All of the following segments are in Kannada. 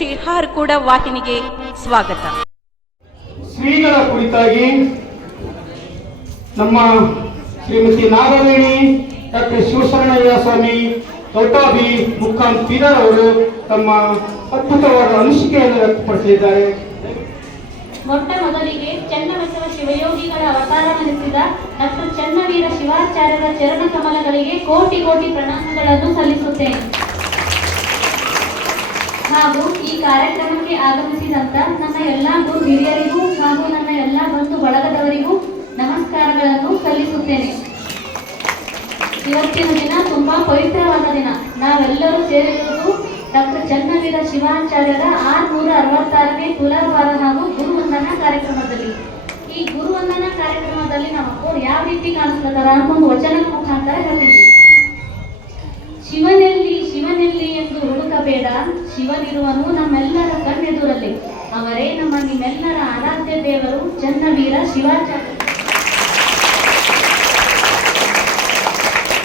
ಶ್ರೀ ಕೂಡ ವಾಹಿನಿಗೆ ಸ್ವಾಗತ. ಶ್ರೀಗಳ ಕುರಿತಾಗಿ ನಮ್ಮ ಶ್ರೀಮತಿ ನಾಗವೇಣಿ ಡಾಕ್ಟರ್ ಶಿವಶರಣಯ್ಯ ಸ್ವಾಮಿ ಕೌಟಾಭಿ ಮುಖಾಂತ್ ಪೀರರ್ ಅವರು ತಮ್ಮ ಅದ್ಭುತವಾದ ಅನಿಸಿಕೆಯನ್ನು ವ್ಯಕ್ತಪಡಿಸಿದ್ದಾರೆ. ಮೊಟ್ಟ ಮೊದಲಿಗೆ ಚನ್ನಬಸವ ಶಿವಯೋಗಿಗಳ ಅವತಾರವೆನಿಸಿದ ಡಾಕ್ಟರ್ ಚನ್ನವೀರ ಶಿವಾಚಾರ್ಯರ ಚರಣ ಕಮಲಗಳಿಗೆ ಕೋಟಿ ಕೋಟಿ ಪ್ರಣಾಮಗಳನ್ನು ಸಲ್ಲಿಸುತ್ತೇನೆ. ಹಾಗೂ ಈ ಕಾರ್ಯಕ್ರಮಕ್ಕೆ ಆಗಮಿಸಿದಂತ ನನ್ನ ಎಲ್ಲ ಹಿರಿಯರಿಗೂ ಹಾಗೂ ನನ್ನ ಎಲ್ಲಾ ಬಂಧು ಬಳಗದವರಿಗೂ ನಮಸ್ಕಾರಗಳನ್ನು ಸಲ್ಲಿಸುತ್ತೇನೆ. ಇವತ್ತಿನ ದಿನ ತುಂಬಾ ಪವಿತ್ರವಾದ ದಿನ. ನಾವೆಲ್ಲರೂ ಸೇರಿರುವುದು ಡಾಕ್ಟರ್ ಚನ್ನವೀರ ಶಿವಾಚಾರ್ಯರ ಆರ್ನೂರ ಅರವತ್ತಾರನೇ ತುಲಾಭಾರ ಹಾಗೂ ಗುರುವಂದನಾ ಕಾರ್ಯಕ್ರಮದಲ್ಲಿ. ಈ ಗುರುವಂದನಾ ಕಾರ್ಯಕ್ರಮದಲ್ಲಿ ನಮ್ಮ ಯಾವ ರೀತಿ ಕಾಣಿಸ್ತಾರ ಅನ್ನೋ ಒಂದು ವಚನದ ಮುಖಾಂತರ ಹೇಳ್ತಿದ್ವಿ ಶಿವನೆಲ್ಲಿ ಹುಡುಕಬೇಡ ಶಿವನಿರುವನು ನಮ್ಮೆಲ್ಲರ ಕಣ್ಣೆದುರಲ್ಲಿ. ಅವರೇ ನಮ್ಮ ನಿಮ್ಮೆಲ್ಲರ ಆರಾಧ್ಯ ದೇವರು, ಚನ್ನವೀರ ಶಿವಾಚಾರ್ಯ.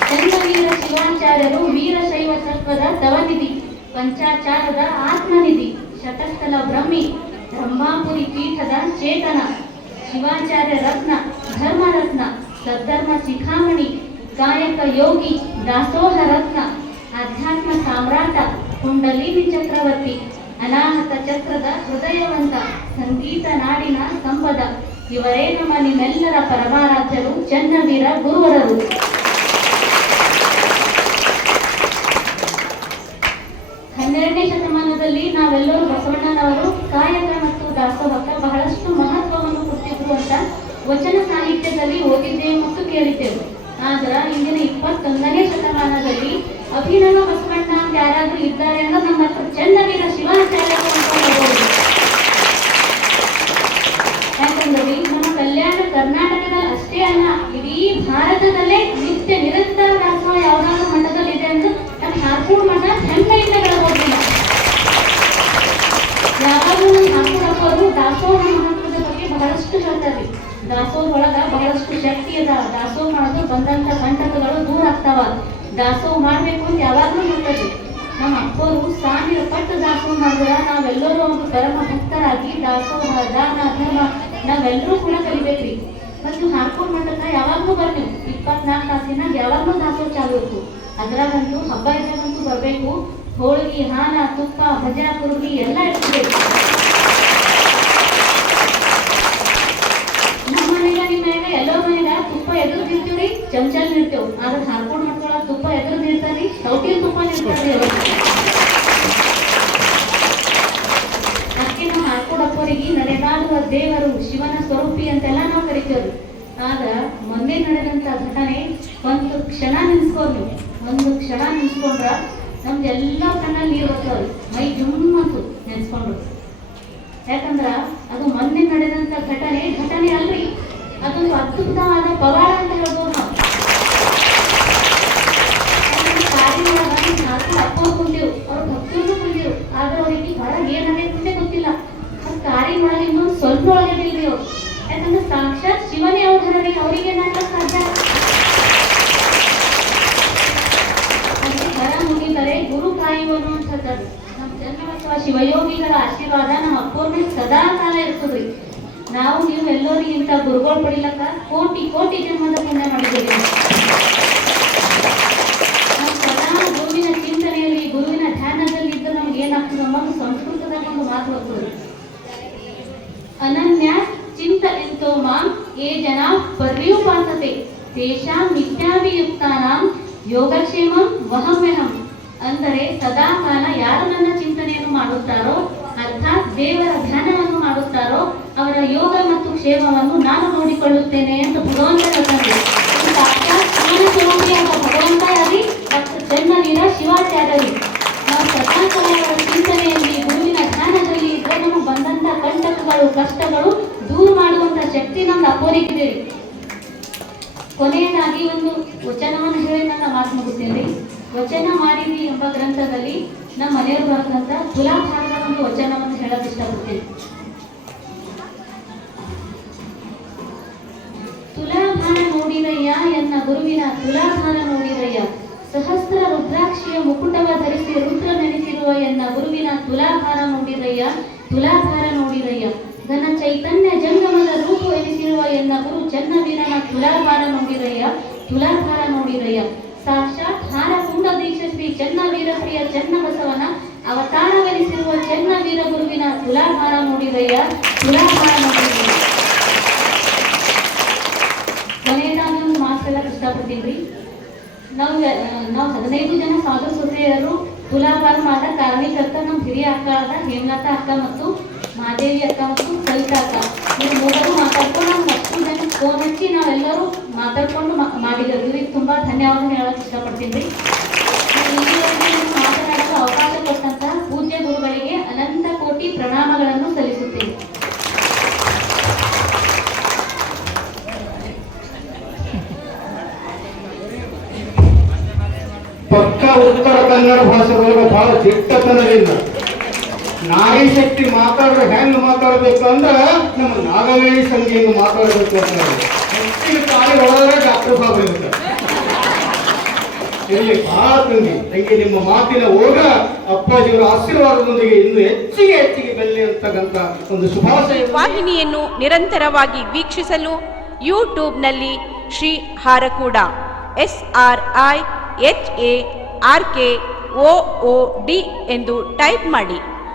ಚನ್ನವೀರ ಶಿವಾಚಾರ್ಯರು ವೀರಶೈವ ತತ್ವದ ತವನಿಧಿ, ಪಂಚಾಚಾರದ ಆತ್ಮನಿಧಿ, ಶತಸ್ಥಲ ಬ್ರಹ್ಮಿ, ಬ್ರಹ್ಮಾಪುರಿ ಪೀಠದ ಚೇತನ, ಶಿವಾಚಾರ್ಯ ರತ್ನ, ಧರ್ಮರತ್ನ, ಸದ್ಧರ್ಮ ಶಿಖಾಮಣಿ, ಗಾಯಕ ಯೋಗಿ, ದಾಸೋಹ ಕುಂಡಲಿನಿ ಚಕ್ರವರ್ತಿ ಅನಾಹತ ಚಕ್ರದ ಹೃದಯವಂತ ಸಂಗೀತ ನಾಡಿನ ಸಂಪದ ಇವರೇ ನಮ್ಮ ನಿಮ್ಮೆಲ್ಲರ ಪರಮಾರಾಧ್ಯರು, ಚನ್ನವೀರ ಗುರುವರರು. ಹನ್ನೆರಡನೇ ಶತಮಾನದಲ್ಲಿ ನಾವೆಲ್ಲರೂ ಬಸವಣ್ಣನವರು ಕಾಯಕ ಮತ್ತು ದಾಸೋಹಕ್ಕೆ ಬಹಳಷ್ಟು ಮಹತ್ವವನ್ನು ಕೊಟ್ಟಿದ್ರು ಅಂತ ವಚನ ಸಾಹಿತ್ಯದಲ್ಲಿ ಓದಿದ್ದೇವೆ ಮತ್ತು ಕೇಳಿದ್ದೆವು. ಆದ್ರ, ಇಂದಿನ ಇಪ್ಪತ್ತೊಂದನೇ ಶತಮಾನದಲ್ಲಿ ಅಭಿನವ ಬಸವಣ್ಣ ಯಾರಾದ್ರೂ ಇದ್ದಾರೆ ಅಂದ್ರೆ ನಮ್ಮ ಹತ್ರ ಶಿವಾಚಾರ್ಯ ಅಂತ ಹೇಳ್ಬೋದು. ಯಾಕಂದ್ರೆ ನಮ್ಮ ಕಲ್ಯಾಣ ಕರ್ನಾಟಕದ ಅಷ್ಟೇ ಅಲ್ಲ, ಇಡೀ ಭಾರತದಲ್ಲೇ ನಿತ್ಯ ನಿರಂತರ ದಾಸೋಹ ಯಾವ್ದಾದ್ರು ಮಠದಲ್ಲಿ ಇದೆ ಅಂತ ನಮ್ಮ ಹಾರ್ಕೂಡ್ ಮಠ ಹೆಮ್ಮೆಯಿಂದ ಹೇಳ್ಬೋದು ಯಾವಾಗಲೂ ಹಾರ್ಕೂಡ್ ಅವರು ದಾಸೋಹ ಮಹತ್ವದ ಬಗ್ಗೆ ಬಹಳಷ್ಟು ಹೇಳ್ತಾರೆ. ದಾಸೋಹ ಒಳಗ ಬಹಳಷ್ಟು ಶಕ್ತಿ ಅದ. ದಾಸೋಹ ಮಾಡೋದು ಬಂದಂತ ಕಂಟಕಗಳು ದೂರ ಆಗ್ತಾವ. ದಾಸೋಹ ಮಾಡ್ಬೇಕು ಅಂತ ಯಾವಾಗ್ಲೂ ಅಪ್ಪರು ಸಾವಿರ ಪಟ್ಟು ದಾಸೋಹ ಮಾಡಿದ್ರ ನಾವೆಲ್ಲರೂ ಒಂದು ಪರಮ ಭಕ್ತರಾಗಿ ದಾಸೋಹ ದಾನ ಧರ್ಮ ನಾವೆಲ್ಲರೂ ಕೂಡ ಕಲಿಬೇಕ್ರಿ. ಮತ್ತು ಹಾರ್ಕೊಂಡ್ ಮಠಕ್ಕ ಯಾವಾಗಲೂ ಬರ್ತೀವಿ ಇಪ್ಪತ್ನಾಲ್ಕು ತಾಸಿನಾಗ ಯಾವಾಗಲೂ ದಾಸೋಹ ಚಾಲು ಇತ್ತು ಅದ್ರಾಗಂತೂ ಹಬ್ಬ ಇದ್ದಾಗಂತೂ ಬರಬೇಕು. ಹೋಳಿಗೆ ಹಾನ ತುಪ್ಪ ಭಜಾ ಕುರುಗಿ ಎಲ್ಲ ಇರ್ತಿದೆ. ನಮ್ಮ ನಿಮ್ಮ ಮನೆಗ, ಎಲ್ಲೋ ಮನೆಗ ತುಪ್ಪ ಎದುರು ನಿಲ್ತೀವ್ರಿ ಚಮಚಲ್ ನಿಲ್ತೇವ್ ಆದ್ರೆ ಹಾರ್ಕೊಂಡ್ ಮಾಡ್ಕೊಳಕ್ ತುಪ್ಪ ಎದುರು ನಿಲ್ತಾರಿ? ಸೌಟಿನ ತುಪ್ಪ ನಿಲ್ತಾರಿ ಅದಕ್ಕೆ ನಾವು ಹಾರ್ಕೊಂಡಪ್ಪರಿಗೆ ನಡೆದಾಡುವ ದೇವರು, ಶಿವನ ಸ್ವರೂಪಿ ಅಂತೆಲ್ಲ ನಾವು ಕರಿತೇವ್ರಿ ಆಗ ಮೊನ್ನೆ ನಡೆದಂತ ಘಟನೆ, ಒಂದು ಕ್ಷಣ ನೆನ್ಸ್ಕೊಂಡ್ ಒಂದು ಕ್ಷಣ ನೆನ್ಸ್ಕೊಂಡ್ರ ನಮ್ದೆಲ್ಲ ಕಣ್ಣಲ್ಲಿ ನೀರು ಬರ್ತಾವ್ರಿ ಮೈ ಜುಮ್ ಅಂತು ನೆನ್ಸ್ಕೊಂಡ್ರು. ಯಾಕಂದ್ರ ಅದು ಮೊನ್ನೆ ನಡೆದಂತ ಘಟನೆ ಘಟನೆ ಅಲ್ರಿ. ಅದೊಂದು ಅದ್ಭುತವಾದ ಪವಾಡ ಅಂತ ಹೇಳ್ಬೋದು ನಾವು ಯಾಕಂದ್ರೆ ಕಾರಿ ಒಳಗ ಈ ನಾಲ್ಕು ಅಪ್ಪ ಕುಂತಿರು ಅವ್ರ ಭಕ್ತರು ಕುಂತಿರು ಆದ್ರೆ ಅವ್ರಿಗೆ ಹೊರಗೆ ಏನಾಗೈತೆ ಗೊತ್ತಿಲ್ಲ ಆ ಕಾರಿನ ಒಳಗೆ ಇನ್ನೊಂದು ಸ್ವಲ್ಪ ಒಳಗೆ ಇಲ್ರಿ ಅವ್ರು ಯಾಕಂದ್ರೆ ಸಾಕ್ಷಾತ್ ಅವರಿಗೆ ನಾಟಕ ಸಾಧ್ಯ? ಅದಕ್ಕೆ ಹೊರ ಮುಗಿದರೆ ಗುರು ಕಾಯುವನು ಅಂತದ್ದು ನಮ್ಮ ಚನ್ನಬಸವ ಶಿವಯೋಗಿಗಳ ಆಶೀರ್ವಾದ ನಮ್ಮ ಅಪ್ಪನ ಸದಾ ಕಾಲ ಇರ್ತದ್ರಿ. ನಾವು ನೀವು ಎಲ್ಲರಿಗಿಂತ ಗುರುಗಳು ಪಡಿಲಕ್ಕ ಕೋಟಿ ಕೋಟಿ ಜನ್ಮದ ಪುಣ್ಯ ಮಾಡಿದ್ದೀವಿ ನಾವು ಸದಾ ಗುರುವಿನ ಚಿಂತನೆಯಲ್ಲಿ ಗುರುವಿನ ಧ್ಯಾನದಲ್ಲಿ ಇದ್ದು ನಮ್ಗೆ ಏನಾಗ್ತದೆ ಅನ್ನೋದು ಸಂಸ್ಕೃತದಾಗ ಒಂದು ಮಾತು ಬರ್ತದೆ ಅನನ್ಯ ಚಿಂತ ಎಂತೋ ಮಾಂ ಯೇ ಜನ ಪರ್ಯುಪಾಸತೆ ತೇಷಾಂ ನಿತ್ಯಾಭಿಯುಕ್ತಾನಾಂ ಯೋಗಕ್ಷೇಮಂ ವಹಮ್ಯಹಂ ಅಂದರೆ ಸದಾ ಕಾಲ ಯಾರು ನನ್ನ ಚಿಂತನೆಯನ್ನು ಮಾಡುತ್ತಾರೋ, ಅರ್ಥಾತ್ ದೇವರ ಧ್ಯಾನವನ್ನು ಮಾಡುತ್ತಾರೋ, ಅವರ ಯೋಗ ಮತ್ತು ಕ್ಷೇಮವನ್ನು ನಾನು ನೋಡಿಕೊಳ್ಳುತ್ತೇನೆ ಎಂದು ಭಗವಂತ ಹೇಳ್ತಾನೆ. ಇದು ಸಾಕ್ಷಾತ್ ಶಿವನ ಸ್ವರೂಪಿಯಾದ ಭಗವಂತ ಯಾರಿ ಡಾಕ್ಟರ್ ಚನ್ನವೀರ ಶಿವಾಚಾರ್ಯರು ನಾವು ಸದಾಕಾಲ ಅವರ ಚಿಂತನೆಯಲ್ಲಿ, ಗುರುವಿನ ಧ್ಯಾನದಲ್ಲಿ ಇದ್ರೆ ನಮಗೆ ಬಂದಂತ ಕಂಟಕಗಳು, ಕಷ್ಟಗಳು ದೂರ ಮಾಡುವಂತ ಶಕ್ತಿ ನಮ್ದು ಅಪ್ಪೋರಿಗಿದೆ ಕೊನೆಯದಾಗಿ ಒಂದು ವಚನವನ್ನು ಹೇಳಿ ನನ್ನ ಮಾತು ಮುಗಿಸ್ತೇನೆ. ವಚನ ಮಾಡಿದಿ ಎಂಬ ಗ್ರಂಥದಲ್ಲಿ ನಮ್ಮ ಮನೆಯವರು ಬರೆದಂತ ತುಲಾಭಾರದ ಒಂದು ವಚನವನ್ನು ಹೇಳಕ್ ಇಷ್ಟಪಡ್ತೇನೆ. ತುಲಾಭಾರ ನೋಡಿದಯ್ಯ ಎನ್ನ ಗುರುವಿನ ತುಲಾಭಾರ ನೋಡಿದಯ್ಯ ಸಹಸ್ರ ರುದ್ರಾಕ್ಷಿಯ ಮುಕುಟವ ಧರಿಸಿ ರುದ್ರ ನೆನೆಸಿರುವ ಎನ್ನ ಗುರುವಿನ ತುಲಾಭಾರ ನೋಡಿರಯ್ಯ. ತುಲಾಭಾರ ನೋಡಿರಯ್ಯ. ಘನ ಚೈತನ್ಯ ಜಂಗಮದ ರೂಪು ಎನಿಸಿರುವ ಎನ್ನ ಗುರು ಚನ್ನವೀರನ ತುಲಾಭಾರ ನೋಡಿರಯ್ಯ ತುಲಾಭಾರ ನೋಡಿರಯ್ಯ ಸಾಕ್ಷಾತ್ ಹಾರ ಕುಂಡದೀಶ ಶ್ರೀ ಚನ್ನವೀರ ಪ್ರಿಯ ಚನ್ನಬಸವನ ಅವತಾರವೆನಿಸಿರುವ ಚನ್ನವೀರ ಗುರುವಿನ ತುಲಾಭಾರ ನೋಡಿರಯ್ಯ ತುಲಾಭಾರ ನೋಡಿರಯ್ಯ ಕೊನೆಯದಾಗಿ ಒಂದು ಹೇಳಕ್ ಇಷ್ಟಪಡ್ತೀನಿ ನಾವು ನಾವು ಹದಿನೈದು ಜನ ಸಾಧು ಸೊಸೆಯರು ತುಲಾಭಾರ ಮಾಡ ಕಾರಣೀಕರ್ತ ನಮ್ಮ ಹಿರಿಯ ಅಕ್ಕ ಆದ ಹೇಮಲತಾ ಅಕ್ಕ ಮತ್ತು ಮಾದೇವಿ ಅಕ್ಕ ಮತ್ತು ಸವಿತಾ ಅಕ್ಕ ಇವ್ರು ಮೂವರು ಮಾತಾಡ್ಕೊಂಡು ನಮ್ಗೆ ಹತ್ತು ಜನ ಫೋನ್ ಹಚ್ಚಿ ನಾವೆಲ್ಲರೂ ಮಾತಾಡ್ಕೊಂಡು ಮಾ- ಮಾಡಿದ್ದೇವೆ. ಇವ್ರಿಗೆ ತುಂಬ ಧನ್ಯವಾದ ಹೇಳಕ್ ಇಷ್ಟಪಡ್ತೀನಿ. ಮಾತನಾಡಲು ಅವಕಾಶ ಕೊಟ್ಟಂತಹ ಪೂಜ್ಯ ಗುರುಗಳಿಗೆ ಅನಂತ ಕೋಟಿ ಪ್ರಣಾಮಗಳನ್ನು ಸಲ್ಲಿಸುತ್ತೇನೆ. ಪಕ್ಕ ಉತ್ತರ ಕನ್ನಡ ಭಾಷೆ ಬಹಳ ದಿಟ್ಟತನದಿಂದ ನಾರಿ ಶಕ್ತಿ ಮಾತಾಡ್ರೆ ಹೆಂಗ್ ಮಾತಾಡ್ಬೇಕು ಅಂದ್ರ ನಮ್ಮ ನಾಗವೇಣಿ ಸಂಧಿಯಿಂದ ಮಾತಾಡಬೇಕು ಅಂತ ಹೆಚ್ಚಿನ ಕಾಲಿ ಒಳಗಡೆ ಡಾಕ್ಟರ್ ಸಾಬ್ ಇರುತ್ತೆ. ಇಲ್ಲಿ ಬಹಳ ತಂಗಿ. ತಂಗಿ ನಿಮ್ಮ ಮಾತಿನ ಹೋಗ ಅಪ್ಪಾಜಿಯವರ ಆಶೀರ್ವಾದದೊಂದಿಗೆ ಇನ್ನು ಹೆಚ್ಚಿಗೆ ಹೆಚ್ಚಿಗೆ ಬೆಲ್ಲಿ ಅಂತಕ್ಕಂಥ ಒಂದು ಶುಭಾಶಯ. ವಾಹಿನಿಯನ್ನು ನಿರಂತರವಾಗಿ ವೀಕ್ಷಿಸಲು ಯೂಟ್ಯೂಬ್ನಲ್ಲಿ Shri Harakuda. S R I H A R K O D ಎಂದು ಟೈಪ್ ಮಾಡಿ.